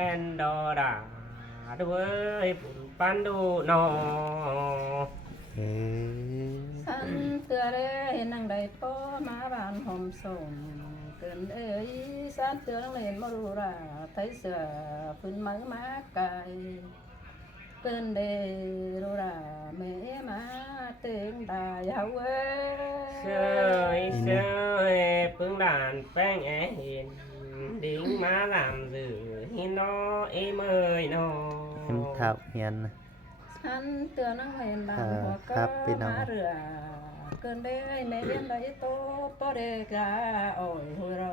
แม่นดอดาด้วยปุ่นปันดูนอ เอ้ย สันเตือเลยนั่งได้ป้อมาบ้านหอมส่งเกินเอ้ยสันเตือนังเล่นมาดูราไทยเสือพื้นไม้มาไก่เกินเดดูราแม่มาเต็งดายเฮาเอ้ย sơi sơi phương đàn phanh é hiền đính má làm dữ hi nó em ơi nó เอ็มเท้าเฮียนนะ ฉันเตือนนังเล่นบ้านหัว ครั ก็ บพี่น้อง มาเรือเกินได้แม่เลี้ยงได้โตป้อเด็กาโอ้ยหัวเรา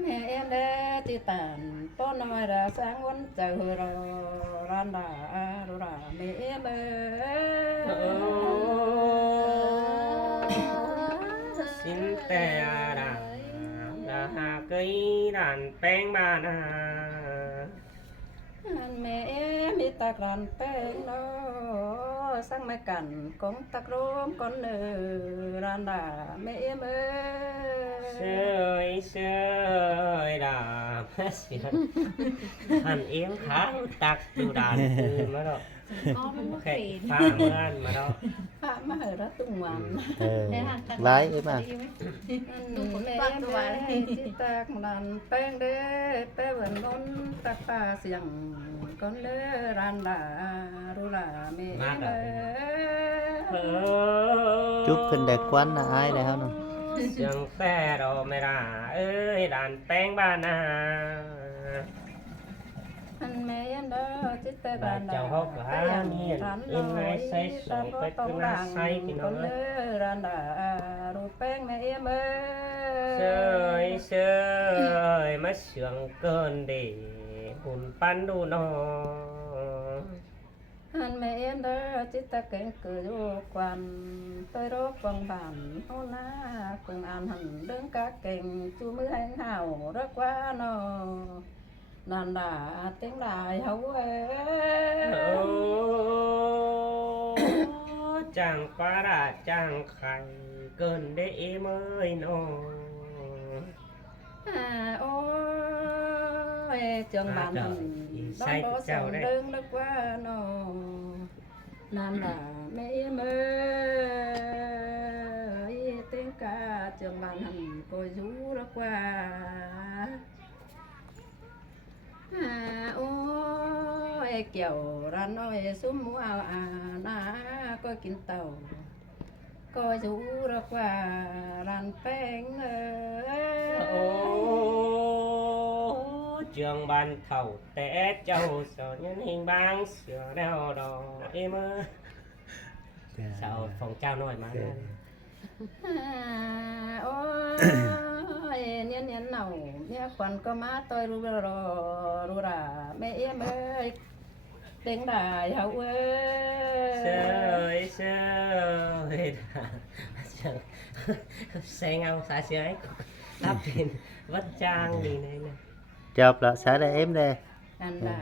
แม่เอ็มเด้ติตานป้อน้อยราสร้างวันเจอเราร้านดาดูราแม่เอ็มเอ้ย xin tè đàn là hà cây đàn phanh bà na อันแม่มีตากรันแป้งเนาะสร้างไม่กันกงตะกรมก่อนเนอรันดาแม่เอ้ย sơi sơi đà hẳn yếm khá tạc từ đàn từ mà đó อ๋อมันบ่ โอ เป เค ลี่ยน ฟ้าเมื่อนมาแล้ว พระมาเหอะตุ้งวัน เออ ได้ทางกัน ไล่เอ็มอ่ะ ดีไหม แม่ที่ตากรันแป้งเด้แป้งเหมือนนนตะป่าเสียงก่อนเด้รันดาดูลาแม่เอ้ย จุ๊บขึ้นแดกควันนะอายแล้วเนาะ Sương xe đồ mày ra ơi đàn phanh bà na อันแม่ยันเด้อจิตแต่บ้าน Bà cháu hốc há miền im nay say sổ phết cứ na say thì nó คนเด้อรันดารูปแป้งแม่เอ็มเอ้ย Sơi sơi mất sương cơn để hùn pan đu nó อันแม่เอ็มเด้อจิตตะเก่งเกิดอยู่ควันเตยรบวังบานเฮาหน้าคงอ่านหันเรื่องกะเก่งจูมือให้เฮารักว่าน้อนันดาเต็งดายเฮาเอ้ย Chẳng quá đã chẳng khai cơn để em ơi nó โอ้ยจังบานหันบ้านบ่ส่งเรื่องรักว่าน้อนันดาแม่เอ็มเอ้ยเต็งกาจังบานหันก็อยู่รักว่า โอ้ยเกี่ยวรันน้อยซุ้มหมูเอานาก็กินเต่าก็อยู่รักว่ารันแป้งเอ้ย Ô trường ban thầu té châu sợ nhân hình bang sửa đeo đò em ơi sao phòng trao nổi mà โอ้ยเนี่ยเหนาเนี่ยควันก็มาต่อยรู้ราแม่เอ็มเอ้ยเต็งได้เฮาเอ้ย sơi sơi xe ngao xa sới lắp tiền vắt trang gì này nè จบแล้วสายได้เอ็มเลย อันน่ะ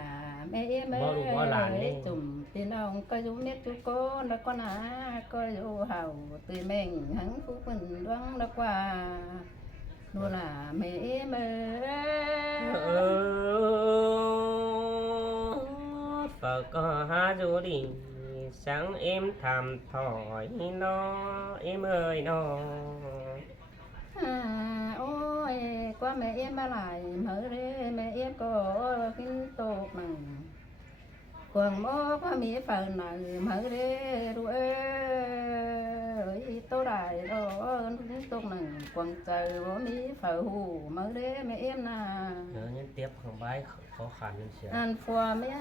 แม่เอ็มเอ้ บ่รู้บ่หลานนี่ ยจุ่มพี่น้องก็อยู่เน็ตจุโก้แล้วก็นาก็อยู่เฮาตีแม่งหังผู้เป็นดวงแล้วกว่าดูล่ะแม่เอ็มเอ้ย Phở có hát dù đi sáng em thầm thỏi nó em ơi nó โอ้ยกว่าแม่เอ็มมาหลายเมื่อเรแม่เอ็มก็กินโตกมั่งกวางโมก็มีฝันหนังเมื่อเรรู้เอ้ยโตได้ดอกกินโตกหนังกวางเจอว่ามีฝันหูเมื่อเรแม่เอ็มน่ะ Nhớ nhân tiếp không bái khó khăn lên xe อันฟัวแม่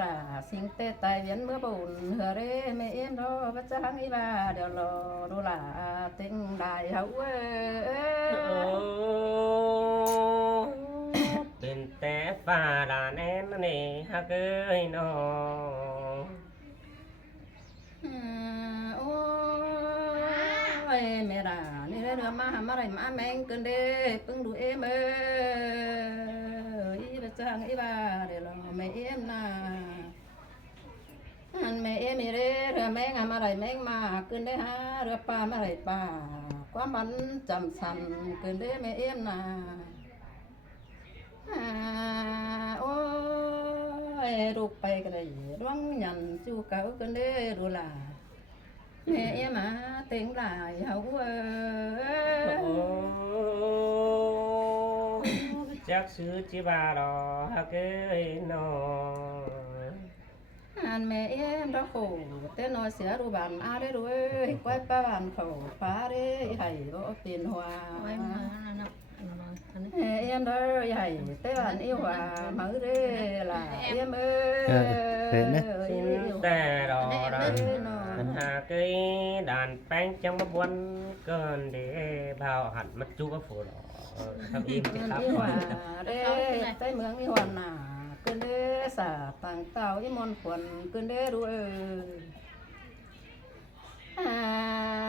ราสิงเตตายเวียนเมื่อบุญเฮเรแม่เอ็มรอพระเจ้าหังอีบาเดี๋ยวรอดูล่ะเต็งได้เฮาเอ้ย Bên té pha đàn em nè hát ơi nó โอ้ยแม่ด่านี่เรือมาหามาไรมาแมงเกินเด้ปึ้งดูเอ็มเอ้ยพระเจ้าหังอีบาเดี๋ยวรอแม่เอ็มน่ะอันแม่เอ็มมีเรือแมงหามาไรแมงมาเกินได้ฮะเรือปลามาไรปลาความมันจำสันเกินได้แม่เอ็มน่ะ โอ้ยลูกไปก็ได้ร้องยันจูเก่ากันเด้ดูล่ะแม่มาเต็งหลายเฮาเอ้ย chắc xứ chỉ bà đò cái nó anh mẹ em đó khổ tên nói sẽ đủ bàn a đấy đủ ơi quay ba bàn khổ phá đấy hãy có tiền hòa em đó hãy tế bàn yêu hòa mở đấy là em ơi xin tè đò đàn hà cái đàn bánh trong bắp quấn cơn để bao hẳn mất chú có phủ đỏ thầm im cái khắp hòa đấy tới mương yêu hòa nà cơn đế xả tàng tàu im mòn quần cơn đế đủ ơi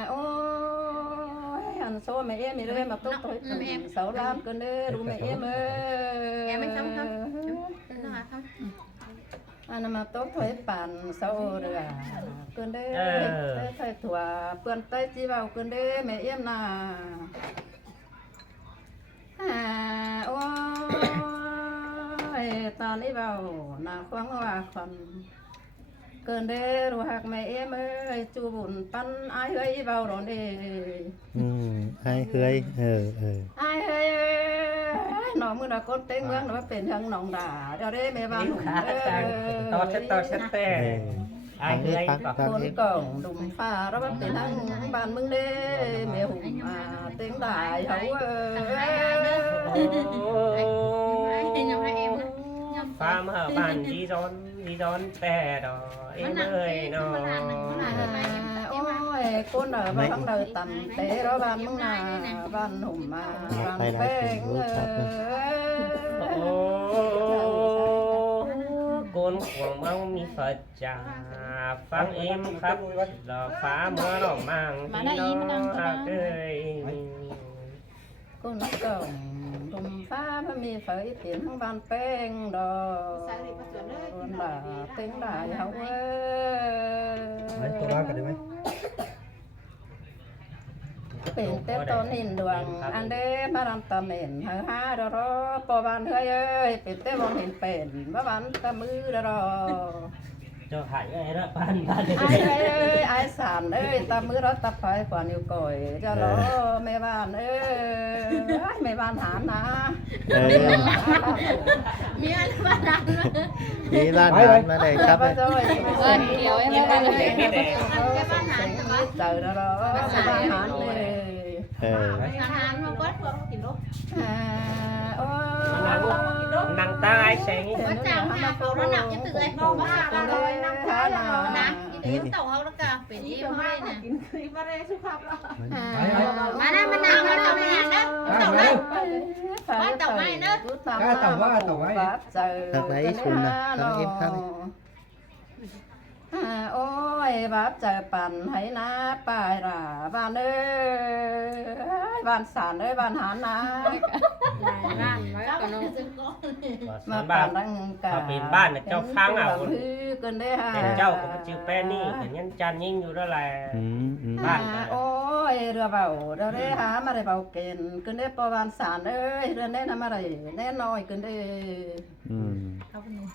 ôi anh số mẹ em đi đây mà tốt thôi sáu lam cơn đế đủ mẹ em ơi em không không anh mà tốt thôi bàn sau rồi à cơn đế thôi thua vườn tay chi vào cơn đế mẹ em nà ôi ta lấy vào nà khoáng hòa phần cơn đế rồi hạc mẹ em ơi chú bùn pan ai ơi vào đó đi ai hơi ai ơi nó mới là con tên mương nóเป็นthằng nòng đà cho đấy mẹ bạn to chết tè ai hơi con cổng đùng pha đóเป็นthằng bạn mương đế mẹ hùng tiếng đại hấu pha mở bàn đi đón tè đò em ơi nó ôi con ở trong đời tầm tế đó bạn mương là bạn hùng mà bạn bèn con cuồng mau mi phật trà phang em khắp là phá mưa nó mang đi nó cười con nó cổng đùm phá mà mi phải tiền không ban bèn đó con là tiếng đại hậuเป็นเต้ต้นหินดวงอันเด้มาดำตะเหม็นหาหาดอรอปอวันเฮ้ยเอ้ยเป็นเต้บองเห็นเป็นมาวันตะมือดอรอ cho hại cái đó ban ไอ้เอ้ยไอ้สานเอ้ยตะมือรถตะไฟกว่านิ้วก้อยจะรอแม่บ้านเอ้ยแม่บ้านหามนะ มีอะไรบ้างนะ đi lan đàn mà đây ครับ khắp เอ้ย เดี๋ยวไอ้บ้านเลย บ้านหามเจอดอรอบ้านหามเลย อาหารมาเปิดพวกกินลูก โอ้ năng tai sáng ว่าจ้างหาเขาแล้วหนักจะตื่นเลยบอกว่าเราเลยน้ำท้าเรานะกินเดี๋ยวเต่าเขาแล้วกันเป็นที่ไม่เนี่ย มานะมานั่งมาเต่าในอย่างนะเต่านะว่าเต่าไม่เนอะ thật đấy xuống nè thằng em khắp ôi bác chờ bàn hãy ná bài ra bàn ơi bàn sản ơi bàn hán ná mà bàn đang cả bên ban là cho phang à cơn đấy haเป็นเจ้าของจิวแป้นี่เห็นยันจันยิ่งอยู่แล้วแหละ บ้าน ôi đưa vào đưa đấy há mà để vào kền cơn đấy po bàn sản ơi đưa đấy là mà để nên nói cơn đấy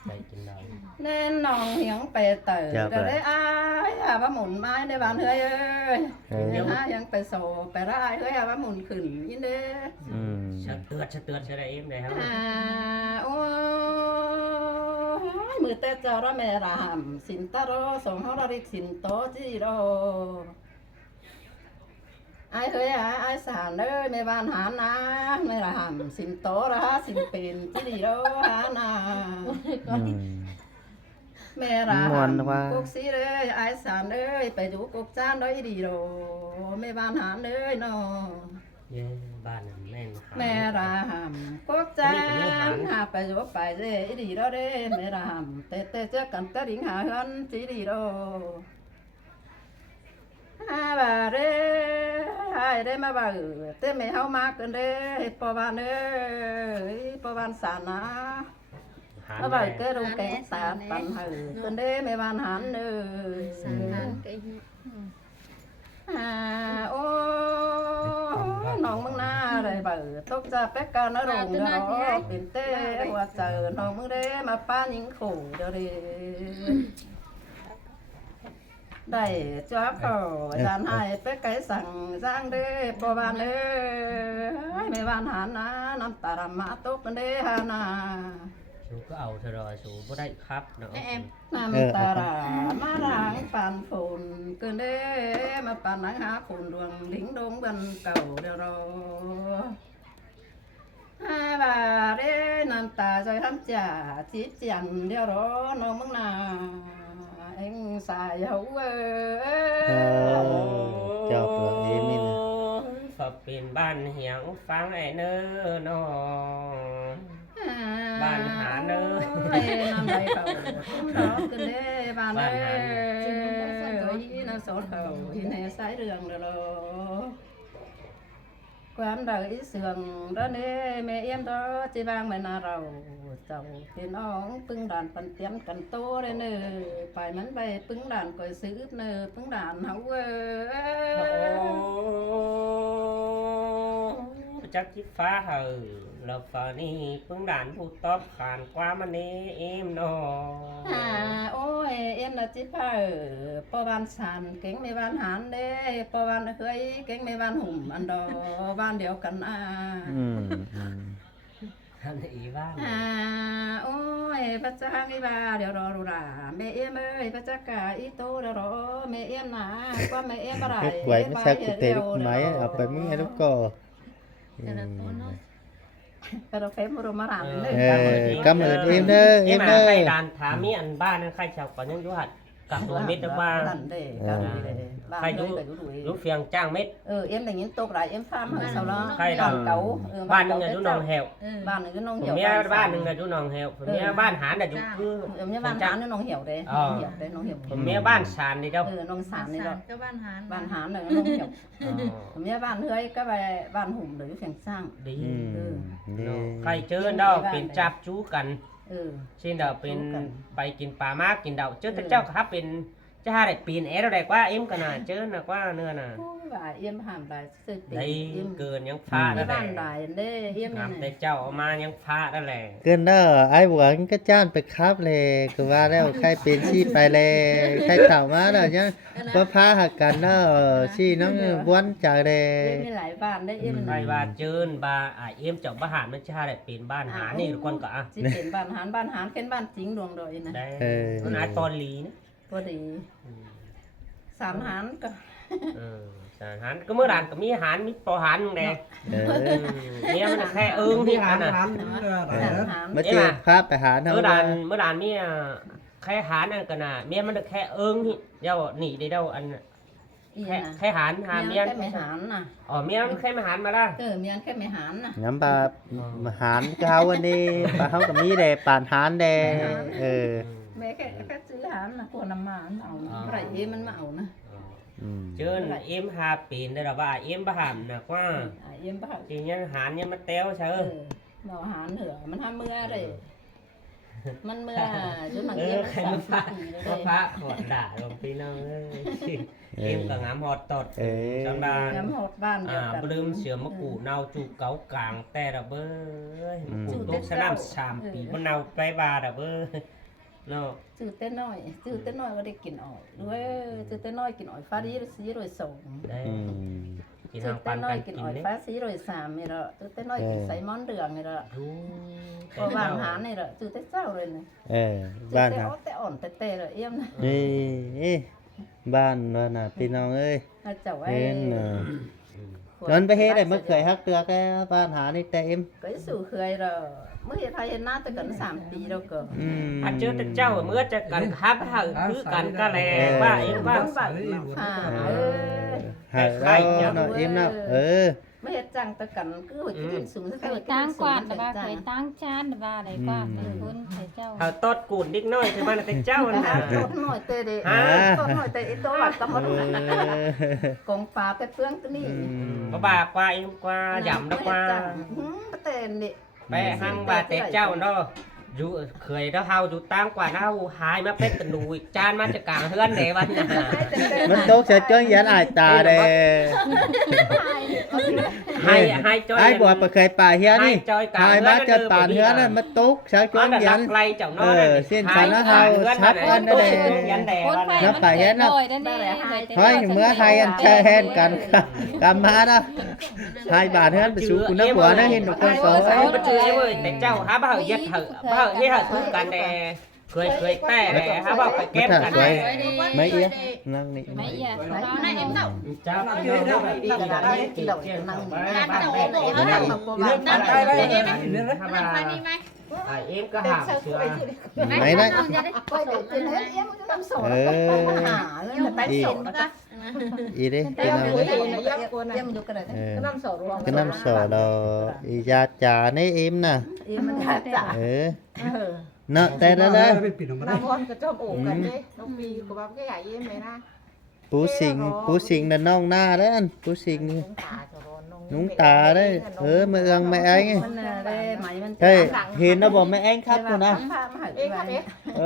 ใจกินเรา nên nòng hiếng bè tử Dạ rồi vâng. đấy ai à bác mùn mai đây bạn hơi ơi hiếng bè sổ bè ra ai hơi à bác mùn khửn như thế จะเตือนจะได้เอ็มเลยครับ ôi mười tết cho đó mẹ làm xin ta đó sống họ ra đi xin to chi đâu ai hơi à ai sản ơi mẹ bạn hán à mẹ làm xin to ra xin tiền chi đi đâu hán à mẹ ra quốc sĩ ơi ai sản ơi phải đủ quốc chan đấy đi rồi mẹ bạn hán ơi nó บ้านแม่น mẹ ra hàm quốc chan hà phải đủ phải dễ đi đó đấy mẹ ra hàm tê tê chứ cần tới đỉnh hà hơn chỉ đi đâu bà đấy hai đấy mà bà tê mẹ hao ma cơn đấy po ban ơi po ban sản á nó bảo cái đồ cái sản bàn hử cơn đấy mẹ ban hán ơi โอ้น้องมึงหน้าได้เบิดตกจะเป็กกันนะรงเนาะเป็นเต้หัวเจอน้องมึงเด้มาป้ายิงขู่เดี๋ยวดิได้จ้าเขาจานให้เป็กไก่สั่งจ้างเด้ปอบานเด้ไม่บานหานะน้ำตามาตกกันเด้ฮานา สูก็เอาเธอรอสูบ่ได้ครับเนาะ em น้ำตารามาล้างปานฝนเกินเด้มาปานหนังหาฝนดวงดิ้งดงบันเก่าเดี๋ยวรอบาเด้น้ำตาจอยทำจ่าจีจันเดี๋ยวรอน้องมึงนาเอ็งสายเฮาเจ้าตัวเอ็มนี่นะ ฝากเป็นบ้านเหียงฟังไอ้เน้อน้อง บ้านหาเนย น้ำใดเขาร้องกันเด้บ้านเด้ยี่น้ำสดเขาที่ในสายเรืองเด้อความđời sườn đó nè mẹ em đó chỉ vang mẹ na rầu chầu tiền ong pưng đàn phần tiêm cần tô đây nè phải mắn bay pưng đàn còi sứ nè pưng đàn hấu chắc chỉ phá hờ lập phở ni pưng đàn phụ top khàn qua mà nè em nó ôi em là chỉ phải po van sàn kính mẹ van hán đấy po van hơi kính mẹ van hùng ăn đồ van đều cần anh ý van ôi bắt cha cái bà đều rồi rồi mẹ em ơi bắt cha cả ít tô đều rồi mẹ em nà qua mẹ em bà đại quậy nó sao cụ thể lúc máy ở phải mấy ngày lúc cò cái đó phép một đồ mà làm nữa cảm ơn em đó em đó mà khai đàn thả mi ăn ba nên khai chào có những chú hạt cả tuổi mét được ba khai chú phiền trang mét em là những tốt lại em farm hơn sau đó khai đàn cấu baนึงlà chú nòng heo baนึงnòng hiểu mía baนึงlà chú nòng heo mía ban hán là chú cứ mía ban hán nó nòng hiểu đấy nòng hiểu mía ban sàn đi đâu nòng sàn đi đâu các ban hán là nòng hiểu mía ban hơi các bài ban hùng đấy phiền sang đi khai chơi đâuเป็นจับchúกันxin đàoเป็นไปกินปลามากกินดาวเจ้าเจ้าครับเป็นจะหาได้ปีนแอร์ได้กว่าเอ็มกันน่ะเจอน่ะกว่าเนื้อน่ะ em hàm đại sự đâyเกินยังฟ้าได้แหละ đại đây em แต่เจ้าเอามายังฟ้าได้แหละ เกินเด้อไอ้หวังก็จ้านไปครับเลยคือว่าแล้วใครเป็นชีไปเลยใครถามมาเด้อยังว่าพาหักกันเด้อชีน้องวันจากเลย em lại bàn đấy em ไปบ้านเจินบ้าเอ็มเจ้าบ้านมันจะหาได้เป็นบ้านหานี่คนก็อ่ะ chỉเป็นbàn hán cái bàn chính đường rồi nè ได้มันอาตอนลีนะ พอดีสามหารก็ สารหันก็เมื่อด่านก็มีหารมีปอหันแดงเนี่ยมันแค่เอิงที่หันน่ะ มาเจอภาพไปหา เมื่อด่านมีแค่หารนั่นก็น่ะเมียมันแค่เอิงที่เจ้าหนีได้เจ้าอันแค่หารหาเมีย แค่ไม่หารน่ะ อ๋อเมียมันแค่มาหารมาละ เมียแค่ไม่หารน่ะ น้ำปลาหารเก้าวันนี้ปลาเขากับมีแดงป่านหารแดงแม่แค่ซื้อหารน่ะคนน้ำมันเอาไรเอ็มมันมาเอานะ เชิญเอ็มหาปีนได้หรอว่าเอ็มบ้านนะว่า เอ็มบ้า จริงยังหารยังมันเต้วเชิญ หมอหารเหนือมันทำเมื่อไรมันเมื่อจุดหนังเอ็ม ใครมาพระหอดด่าลงพี่น้องเอ็มกับงามหอดตดจังดา น้ำหดบ้านเดียวกัน บลืมเสือมะกูเนาจูเก๋ากลางแต่ระเบ้ยมะกูตกสนาม3 ปีมันเนาไปบาระเบ้ยเนาะ ซื้อเต้นน้อยก็ได้กินอ่อยด้วยซื้อเต้นน้อยกินอ่อยฟ้าดีสีรวยส่ง ได้กิน ซื้อ ทาง เต้ ปั น น น้อ กั ย น กิน กิน อ่อย นี่ ฟ้าสีรวย3นี่ละซื้อเต้นน้อยกินใส่ม้อนเดืองนี่ละ ดู พอบ้านหานี่ละซื้อเต้นเจ้าเลยนี่ บ้านหา แต่อ่อนแต่เลยเอี้ยมนะ นี่บ้านว่าน่ะพี่น้องเอ้ย เจ้าไอ้ เอ็นนอนไปเฮ็ดได้เมื่อเคยฮักเตือแกบ้านหานี่แต่เอ็ม cái sự khơi rồi mới hiện thay hiện nay tôi cần 3 ปีđâu cơ อาเจอแต่เจ้าเมื่อจะกันครับหาคือกันก็แลว่าเอ็มว่า không phải mà หาแล้วเนาะเอ็มเนาะmới hiện chẳng tôi cần cứ hồi cái xuống เคยตั้งกวาดแต่ว่าเคยตั้งจานแต่ว่าอะไรกว่าเป็นคนเคยเจ้า หาตอดกูดนิดน้อยใช่ไหมแต่เจ้านะ tốt nổi tê đi tốt nổi tê ít tốt là cầm một con phá cái phương cái này ก็บากว่าเอ็มกว่าหย่ำแล้วกว่า cái tên đi ไปหังบาแต่เจ้าเนาะ อยู่เคยđó haoอยู่ตั้งกว่าเฮาหายมาเป็นตะนูอีกจานมาจากกลางเฮือนแหน่วันน่ะ มันตกsẽ chớn dán ai tà đây ให้จอย ai bùa bà khởi bà hiến ให้ đi จอยกลาง hai เฮือน má chơi bàn hiến á mất tốt sẽ จอย chớn ดัก dán ไกลเจ้าน้อย xin cho nó hao sắp ăn nó đây ยันแดง คน วัน ไป น่ะ มันเกิดลอยนั่นนี่ thôi mưa hai anh chơi hen cần cầm má đó hai bàn hiến bị xuống của nó bùa nó hin được con số เอ้ยบ่ชื่อเอ้ยเว้ยแต่เจ้าหาบ่เฮาเย็ดเถอะบ่เฮาเฮ็ดเฮาทุกกันแน่เคยแต่แหน่หาบ่ไปเก็บกันแน่ mấy yếm năng nị ไม่เอีย này em đậu เจ้าเอาเนาะดีๆได้กินเจ้าบ้านแม่ đậu đậu Cái này đậu đậu phải đi mai เอ็มก็หาเชื่อ mấy đấy quay để trên hết em cũng làm sổ ừ hả là tay Đi. sổ đó y đấy cái em nào đuổi đấy em được cái này ừ. cái năm sổ luôn cái năm sổ đồ y ra trà đấy em nè em mình đã trả ừ nợ tên đó đấy น้ำมันกระจมโอบกันเด้น้องปีกับบ้าแค่ใหญ่เย็นไหมนะ Pú xình là nông na đấy anh Pú xình น้องตาจะร้อนน้อง núng tà đấy ừ mẹ ương mẹ anh ấy mình đây mày mình Ê, hiền nó bảo mẹ anh khắp rồi nè เอ๊ะครับเอ๊ะ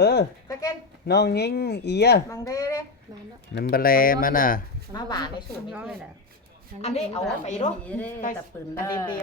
ừ ตะเก็น non nhính ý à บางเด้เด้ nằm bà lè mà nè มาหวานในสูตรนี้เลยอันนี้เอาไปด้วย tập อันนี้เบีย